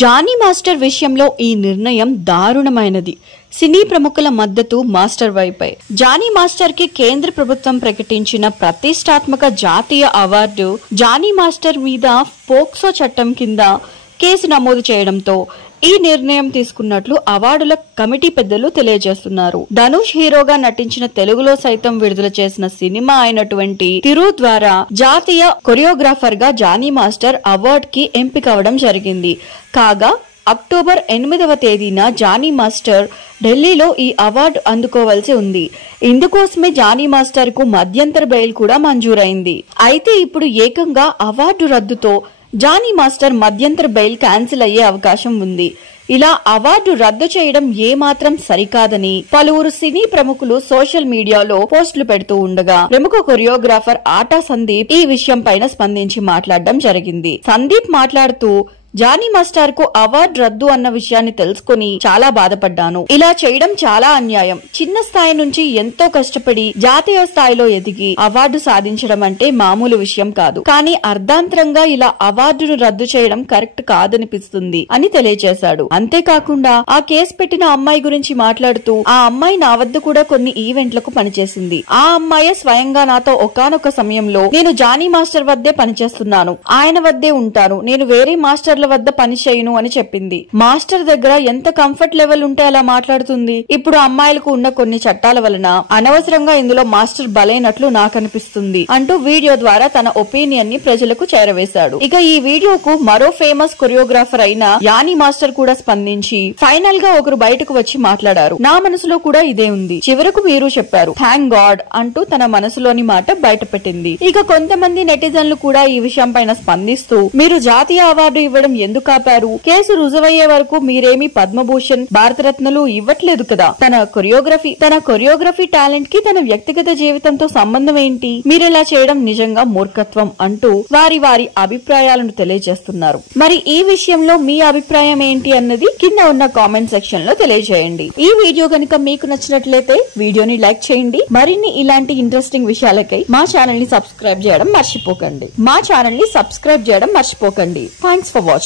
Johnny master విషయంలో ఈ నిర్ణయం దారుణమైనది. సినీ ప్రముఖుల మద్దతు మాస్టర్ వైపే. జానీ మాస్టర్ కి కేంద్ర ప్రభుత్వం ప్రకటించిన ప్రతిష్టాత్మక జాతీయ అవార్డు జానీ మాస్టర్ మీద పోక్సో చట్టం కింద కేసు నమోదు చేయడంతో ఈ నిర్ణయం తీసుకున్నట్లు అవార్డుల కమిటీ పెద్దలు తెలియజేస్తున్నారు. ధనుష్ హీరోగా నటించిన తెలుగులో సైతం విడుదల చేసిన సినిమా అయినటువంటి తిరు ద్వారా జాతీయ కొరియోగ్రాఫర్ గా జానీ మాస్టర్ అవార్డ్ కి ఎంపికవడం జరిగింది. కాగా అక్టోబర్ 8వ తేదీన జానీ మాస్టర్ ఢిల్లీలో ఈ అవార్డు అందుకోవాల్సి ఉంది. ఇందుకోసమే జానీ మాస్టర్ కు మధ్యంతర బెయిల్ కూడా మంజూరైంది. అయితే ఇప్పుడు ఏకంగా అవార్డు రద్దుతో జానీ మాస్టర్ మధ్యంతర బెయిల్ క్యాన్సిల్ అయ్యే అవకాశం ఉంది. ఇలా అవార్డు రద్దు చేయడం ఏమాత్రం సరికాదని పలువురు సినీ ప్రముఖులు సోషల్ మీడియాలో పోస్టులు పెడుతూ ఉండగా ప్రముఖ కొరియోగ్రాఫర్ ఆటా సందీప్ ఈ విషయం పైన స్పందించి మాట్లాడడం జరిగింది. సందీప్ మాట్లాడుతూ, జానీ మాస్టర్ కు అవార్డు రద్దు అన్న విషయాన్ని తెలుసుకుని చాలా బాధపడ్డాను. ఇలా చేయడం చాలా అన్యాయం. చిన్న స్థాయి నుంచి ఎంతో కష్టపడి జాతీయ స్థాయిలో ఎదిగి అవార్డు సాధించడం అంటే మామూలు విషయం కాదు. కానీ అర్ధాంతరంగా ఇలా అవార్డును రద్దు చేయడం కరెక్ట్ కాదనిపిస్తుంది అని తెలియజేశాడు. అంతేకాకుండా ఆ కేసు పెట్టిన అమ్మాయి గురించి మాట్లాడుతూ, ఆ అమ్మాయి నా వద్ద కూడా కొన్ని ఈవెంట్లకు పనిచేసింది. ఆ అమ్మాయి స్వయంగా నాతో ఒకానొక సమయంలో నేను జానీ మాస్టర్ వద్దే పనిచేస్తున్నాను, ఆయన వద్దే ఉంటాను, నేను వేరే మాస్టర్ వద్ద పని చేయను అని చెప్పింది. మాస్టర్ దగ్గర ఎంత కంఫర్ట్ లెవెల్ ఉంటే అలా మాట్లాడుతుంది. ఇప్పుడు అమ్మాయిలకు ఉన్న కొన్ని చట్టాల వలన అనవసరంగా ఇందులో మాస్టర్ బలైనట్లు నాకు అనిపిస్తుంది అంటూ వీడియో ద్వారా తన ఒపీనియన్ ని ప్రజలకు చేరవేశాడు. ఇక ఈ వీడియోకు మరో ఫేమస్ కొరియోగ్రాఫర్ అయిన యానీ మాస్టర్ కూడా స్పందించి ఫైనల్ గా ఒకరు బయటకు వచ్చి మాట్లాడారు. నా మనసులో కూడా ఇదే ఉంది, చివరకు మీరు చెప్పారు, థ్యాంక్ గాడ్ అంటూ తన మనసులోని మాట బయట పెట్టింది. ఇక కొంతమంది నెటిజన్లు కూడా ఈ విషయం పైన స్పందిస్తూ, మీరు జాతీయ అవార్డు ఇవ్వడం ఎందుకు ఆపారు? కేసు రుజువయ్యే వరకు మీరేమి పద్మభూషణ్, భారతరత్నలు ఇవ్వట్లేదు కదా. తన కొరియోగ్రఫీ టాలెంట్ కి తన వ్యక్తిగత జీవితంతో సంబంధం ఏంటి? మీరిలా చేయడం నిజంగా మూర్ఖత్వం అంటూ వారి అభిప్రాయాలను తెలియజేస్తున్నారు. మరి ఈ విషయంలో మీ అభిప్రాయం ఏంటి అన్నది కింద ఉన్న కామెంట్ సెక్షన్ లో తెలియజేయండి. ఈ వీడియో కనుక మీకు నచ్చినట్లయితే వీడియోని లైక్ చేయండి. మరిన్ని ఇలాంటి ఇంట్రెస్టింగ్ విషయాలకై మా ఛానల్ ని సబ్స్క్రైబ్ చేయడం మర్చిపోకండి. Thanks for watching.